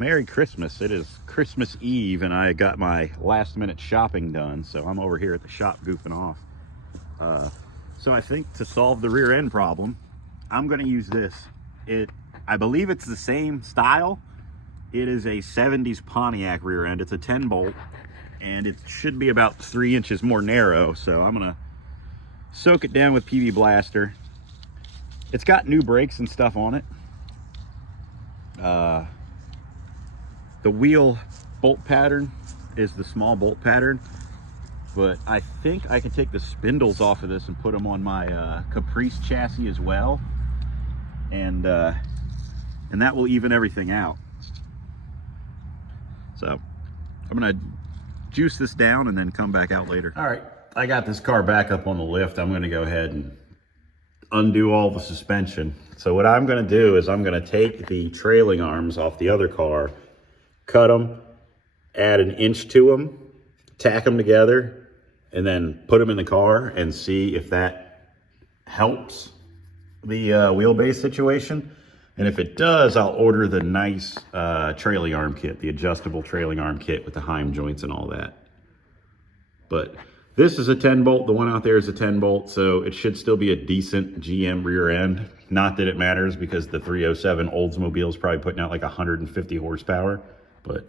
Merry Christmas. It is Christmas Eve and I got my last minute shopping done, so I'm over here at the shop goofing off. So I think to solve the rear end problem, I'm going to use this. I believe it's the same style. It is a 70s Pontiac rear end. It's a 10 bolt and it should be about 3 inches more narrow, so I'm going to soak it down with PV Blaster. It's got new brakes and stuff on it. The wheel bolt pattern is the small bolt pattern, but I think I can take the spindles off of this and put them on my Caprice chassis as well, and that will even everything out. So I'm gonna juice this down and then come back out later. All right, I got this car back up on the lift. I'm gonna go ahead and undo all the suspension. So what I'm gonna do is I'm gonna take the trailing arms off the other car, cut them, add an inch to them, tack them together, and then put them in the car and see if that helps the wheelbase situation. And if it does, I'll order the nice trailing arm kit, the adjustable trailing arm kit with the Heim joints and all that. But this is a 10 bolt, the one out there is a 10 bolt, so it should still be a decent GM rear end. Not that it matters because the 307 Oldsmobile is probably putting out like 150 horsepower. But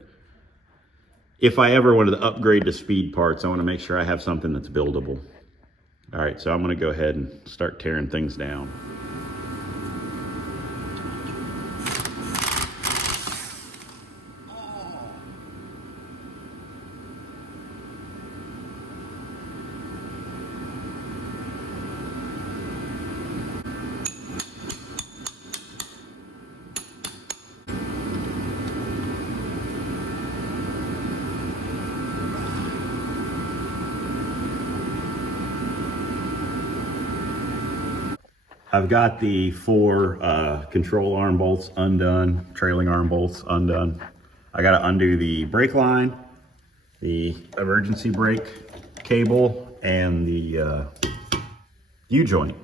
if I ever wanted to upgrade to speed parts, I want to make sure I have something that's buildable. All right, so I'm going to go ahead and start tearing things down. I've got the 4 control arm bolts undone, trailing arm bolts undone. I got to undo the brake line, the emergency brake cable, and the U-joint.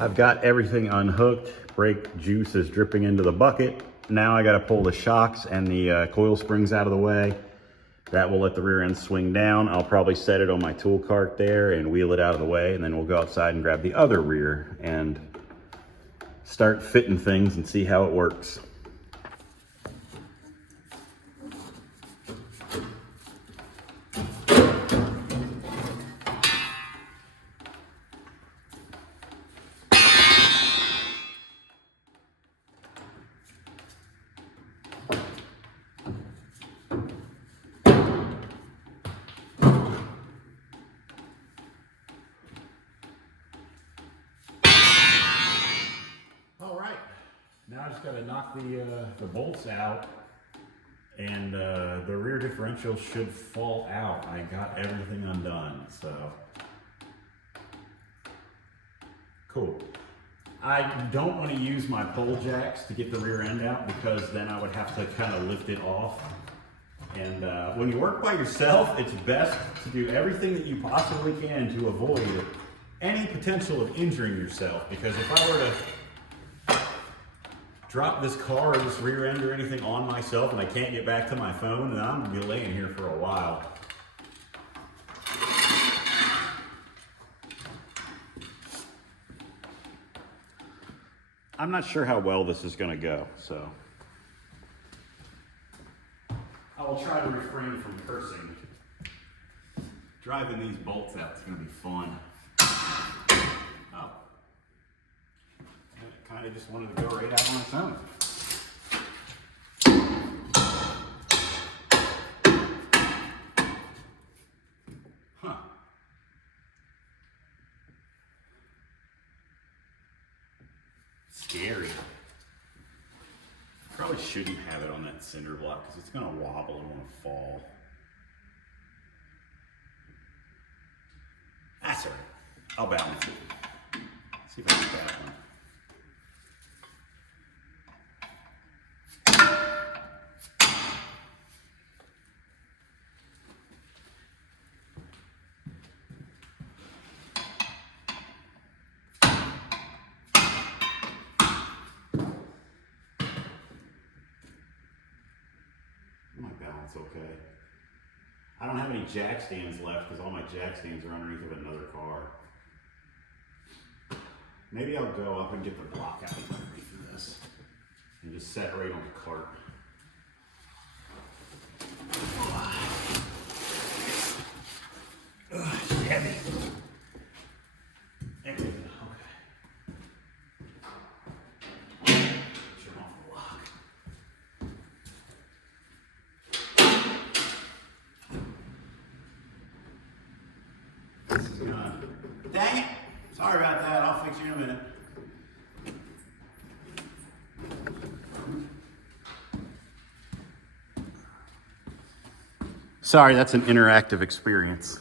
I've got everything unhooked. Brake juice is dripping into the bucket. Now I got to pull the shocks and the coil springs out of the way. That will let the rear end swing down. I'll probably set it on my tool cart there and wheel it out of the way, and then we'll go outside and grab the other rear and start fitting things and see how it works. Now I just got to knock the bolts out, and the rear differential should fall out. I got everything undone, so cool. I don't want to use my pole jacks to get the rear end out because then I would have to kind of lift it off. And when you work by yourself, it's best to do everything that you possibly can to avoid any potential of injuring yourself, because if I were to drop this car or this rear end or anything on myself and I can't get back to my phone, then I'm gonna be laying here for a while. I'm not sure how well this is gonna go, so I will try to refrain from cursing. Driving these bolts out is gonna be fun. Oh. It kind of just wanted to go right out on its own. shouldn't have it on that cinder block because it's going to wobble and want to fall. That's all right. I'll balance it. See if I can get that one. My balance okay. I don't have any jack stands left because all my jack stands are underneath of another car. Maybe I'll go up and get the block out of underneath of this and just set it right on the cart. Ugh, it's heavy. There we go. Okay. Turn off the lock. Dang it! Sorry about that. I'll fix you in a minute. Sorry, that's an interactive experience.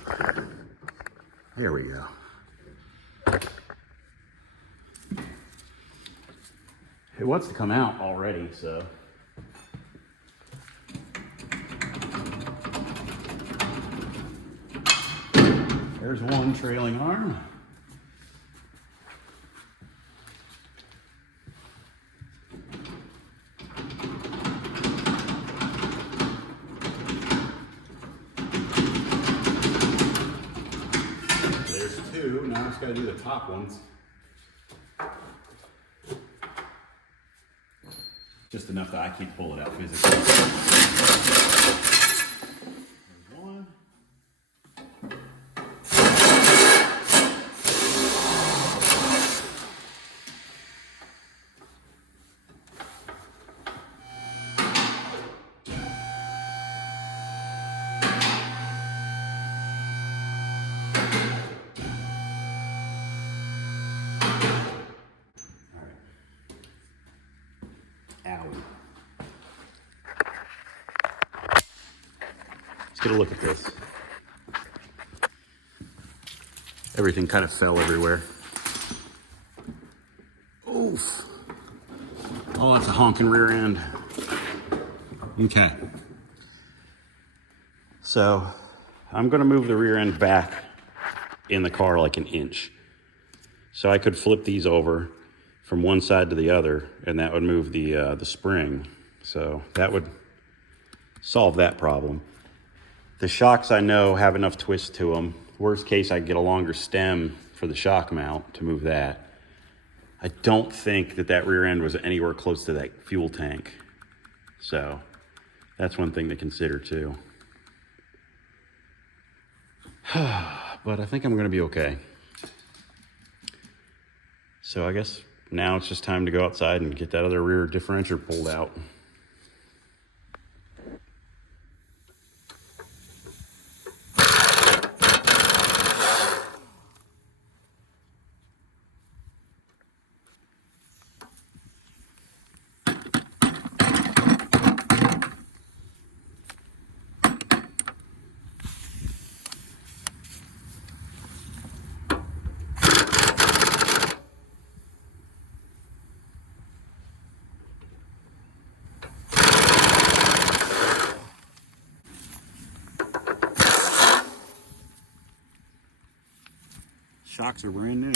There we go. It wants to come out already, so. There's one trailing arm. There's two. Now I just got to do the top ones. Just enough that I can't pull it out physically. There's one. Let's get a look at this. Everything kind of fell everywhere. Oof. Oh, that's a honking rear end. Okay. So I'm going to move the rear end back in the car like an inch. So I could flip these over from one side to the other, and that would move the spring. So that would solve that problem. The shocks I know have enough twist to them. Worst case, I get a longer stem for the shock mount to move that. I don't think that that rear end was anywhere close to that fuel tank. So that's one thing to consider too. But I think I'm gonna be okay. So I guess now it's just time to go outside and get that other rear differential pulled out. Shocks are brand new.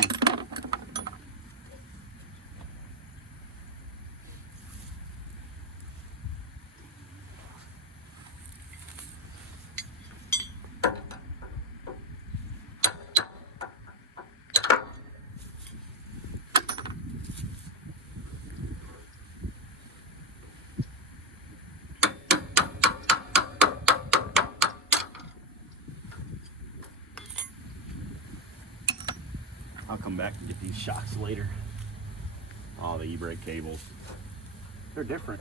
I'll come back and get these shocks later. Oh, the e-brake cables. They're different.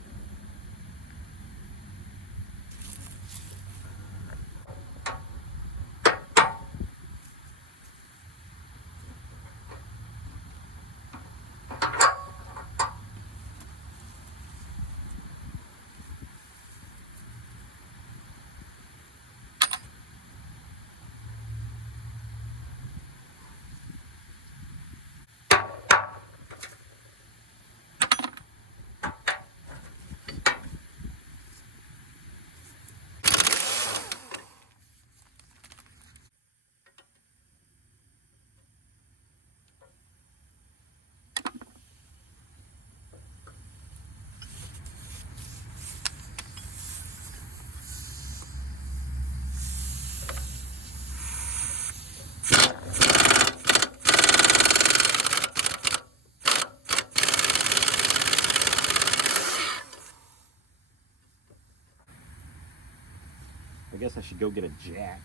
I guess I should go get a jack.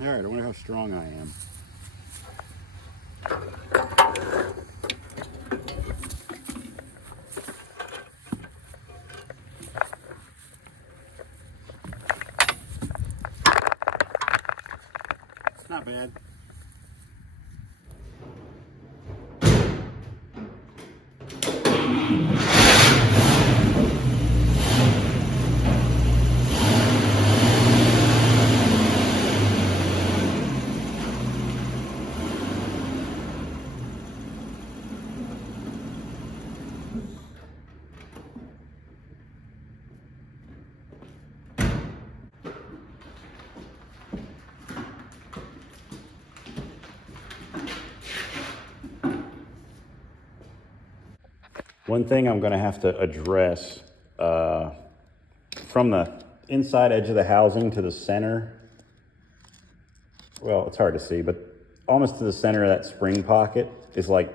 All right, I wonder how strong I am. It's not bad. One thing I'm going to have to address, from the inside edge of the housing to the center, well, it's hard to see, but almost to the center of that spring pocket is like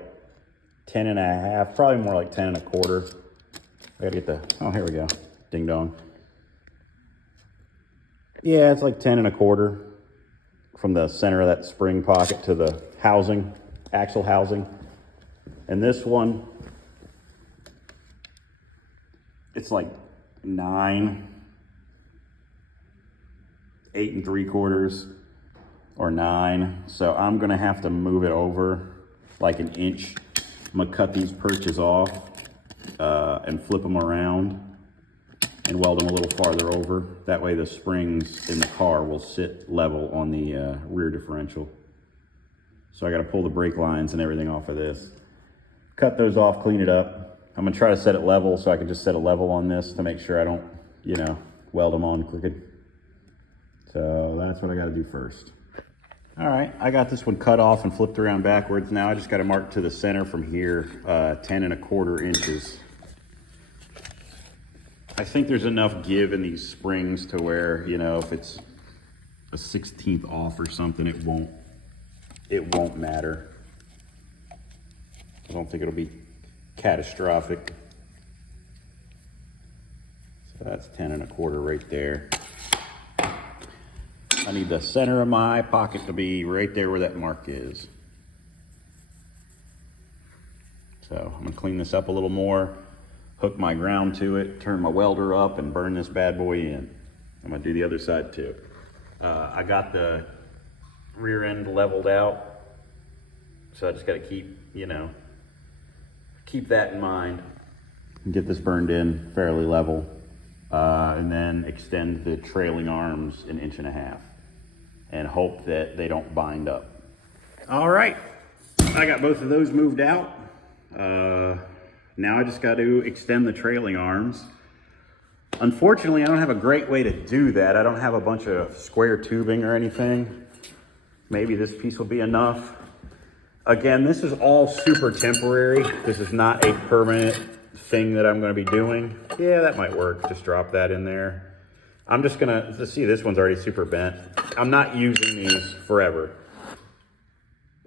10.5, probably more like 10.25. I gotta get the, oh, here we go, ding dong. Yeah, it's like 10.25 from the center of that spring pocket to the housing, axle housing. And this one, it's like 9, 8.75, or 9. So I'm gonna have to move it over like an inch. I'm gonna cut these perches off and flip them around and weld them a little farther over. That way the springs in the car will sit level on the rear differential. So I gotta pull the brake lines and everything off of this. Cut those off, clean it up. I'm gonna try to set it level so I can just set a level on this to make sure I don't, you know, weld them on crooked. So that's what I gotta do first. All right, I got this one cut off and flipped around backwards. Now I just gotta mark to the center from here, 10.25 inches. I think there's enough give in these springs to where, you know, if it's a 1/16 off or something, it won't matter. I don't think it'll be catastrophic. So that's 10.25 right there. I need the center of my pocket to be right there where that mark is. So I'm gonna clean this up a little more, hook my ground to it, turn my welder up, and burn this bad boy in. I'm gonna do the other side too. I got the rear end leveled out, so I just gotta keep, you know, keep that in mind and get this burned in fairly level, and then extend the trailing arms 1.5 inches and hope that they don't bind up. All right, I got both of those moved out. Now I just got to extend the trailing arms. Unfortunately, I don't have a great way to do that. I don't have a bunch of square tubing or anything. Maybe this piece will be enough. Again, this is all super temporary. This is not a permanent thing that I'm gonna be doing. Yeah, that might work. Just drop that in there. I'm just gonna, let's see, this one's already super bent. I'm not using these forever.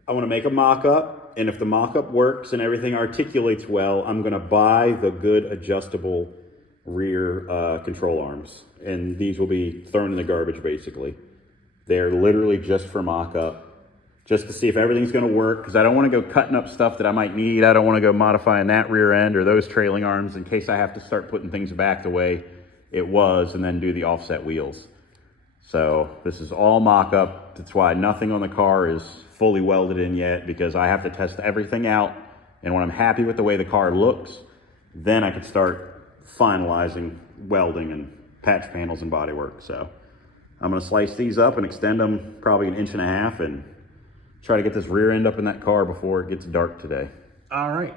I want to make a mock-up, and if the mock-up works and everything articulates well, I'm going to buy the good adjustable rear control arms, and these will be thrown in the garbage basically. They're literally just for mock-up, just to see if everything's going to work, because I don't want to go cutting up stuff that I might need. I don't want to go modifying that rear end or those trailing arms in case I have to start putting things back the way it was and then do the offset wheels. So this is all mock-up. That's why nothing on the car is fully welded in yet, because I have to test everything out. And when I'm happy with the way the car looks, then I can start finalizing welding and patch panels and bodywork. So I'm going to slice these up and extend them probably 1.5 inches and try to get this rear end up in that car before it gets dark today. All right,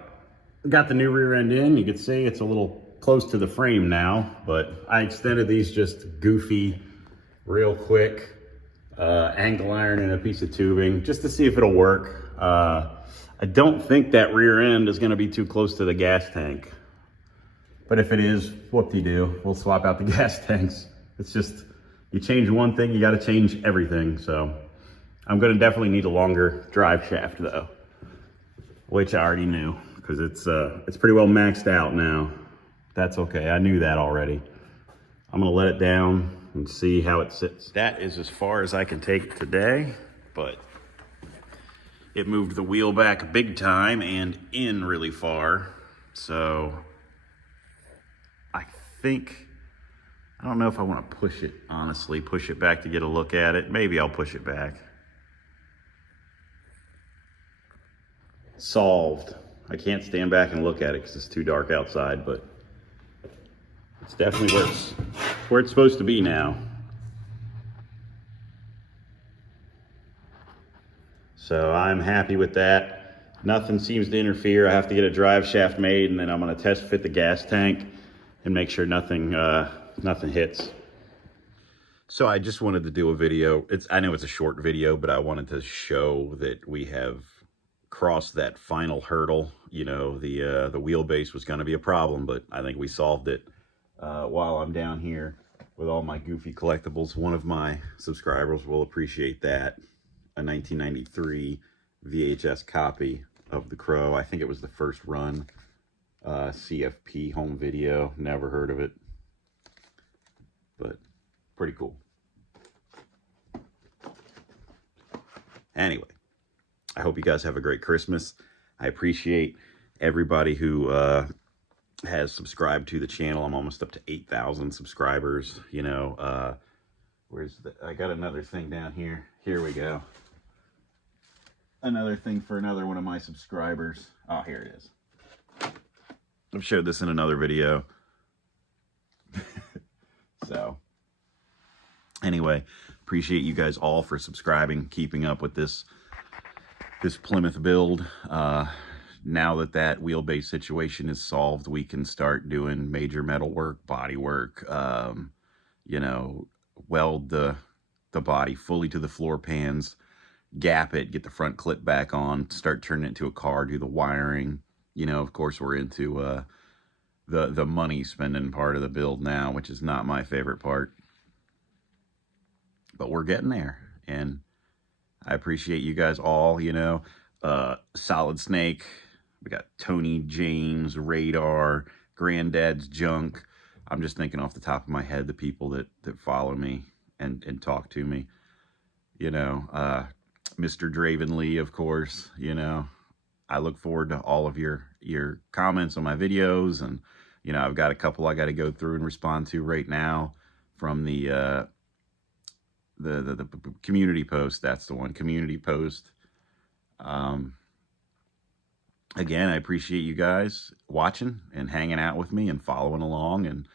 got the new rear end in. You can see it's a little close to the frame now, but I extended these just goofy, real quick, angle iron and a piece of tubing just to see if it'll work. I don't think that rear end is going to be too close to the gas tank, but if it is, whoop-de-doo, we'll swap out the gas tanks. It's just, you change one thing, you got to change everything. So I'm going to definitely need a longer drive shaft though, which I already knew, because it's pretty well maxed out now. That's okay, I knew that already. I'm going to let it down and see how it sits. That is as far as I can take it today, but it moved the wheel back big time and in really far. So I think, I don't know if I want to push it, honestly, push it back to get a look at it. Maybe I'll push it back. Solved. I can't stand back and look at it because it's too dark outside, but it's definitely where it's supposed to be now. So I'm happy with that. Nothing seems to interfere. I have to get a drive shaft made, and then I'm going to test fit the gas tank and make sure nothing hits. So I just wanted to do a video. I know it's a short video, but I wanted to show that we have crossed that final hurdle. You know, the wheelbase was going to be a problem, but I think we solved it. While I'm down here with all my goofy collectibles, one of my subscribers will appreciate that. A 1993 VHS copy of the Crow. I think it was the first run CFP home video. Never heard of it, but pretty cool. Anyway, I hope you guys have a great Christmas. I appreciate everybody who has subscribed to the channel. I'm almost up to 8,000 subscribers. You know, I got another thing down here. Here we go. Another thing for another one of my subscribers. Oh, here it is. I've showed this in another video. So anyway, appreciate you guys all for subscribing, keeping up with this Plymouth build. Now that wheelbase situation is solved, we can start doing major metal work, body work, you know, weld the body fully to the floor pans, gap it, get the front clip back on, start turning it into a car, do the wiring. You know, of course, we're into the money spending part of the build now, which is not my favorite part. But we're getting there, and I appreciate you guys all, you know. Solid Snake, we got Tony, James, Radar, Granddad's Junk. I'm just thinking off the top of my head the people that follow me and talk to me. You know, Mr. Draven Lee, of course. You know, I look forward to all of your comments on my videos, and you know, I've got a couple I got to go through and respond to right now from the community post. That's the one, community post. Again, I appreciate you guys watching and hanging out with me and following along, and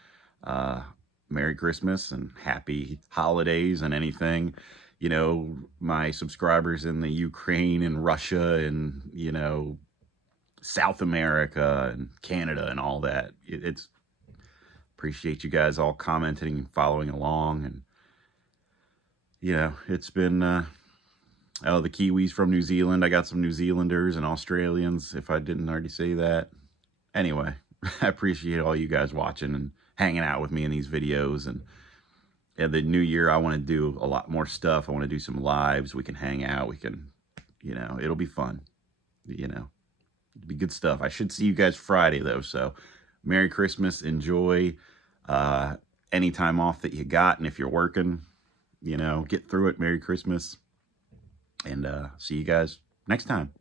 Merry Christmas and Happy Holidays and anything. You know, my subscribers in the Ukraine and Russia and, you know, South America and Canada and all that. It's appreciate you guys all commenting and following along. And, you know, it's been, the Kiwis from New Zealand. I got some New Zealanders and Australians, if I didn't already say that. Anyway, I appreciate all you guys watching and hanging out with me in these videos. And in the new year, I want to do a lot more stuff. I want to do some lives. We can hang out. We can, you know, it'll be fun. You know, it'll be good stuff. I should see you guys Friday, though. So Merry Christmas. Enjoy any time off that you got. And if you're working, you know, get through it. Merry Christmas. And see you guys next time.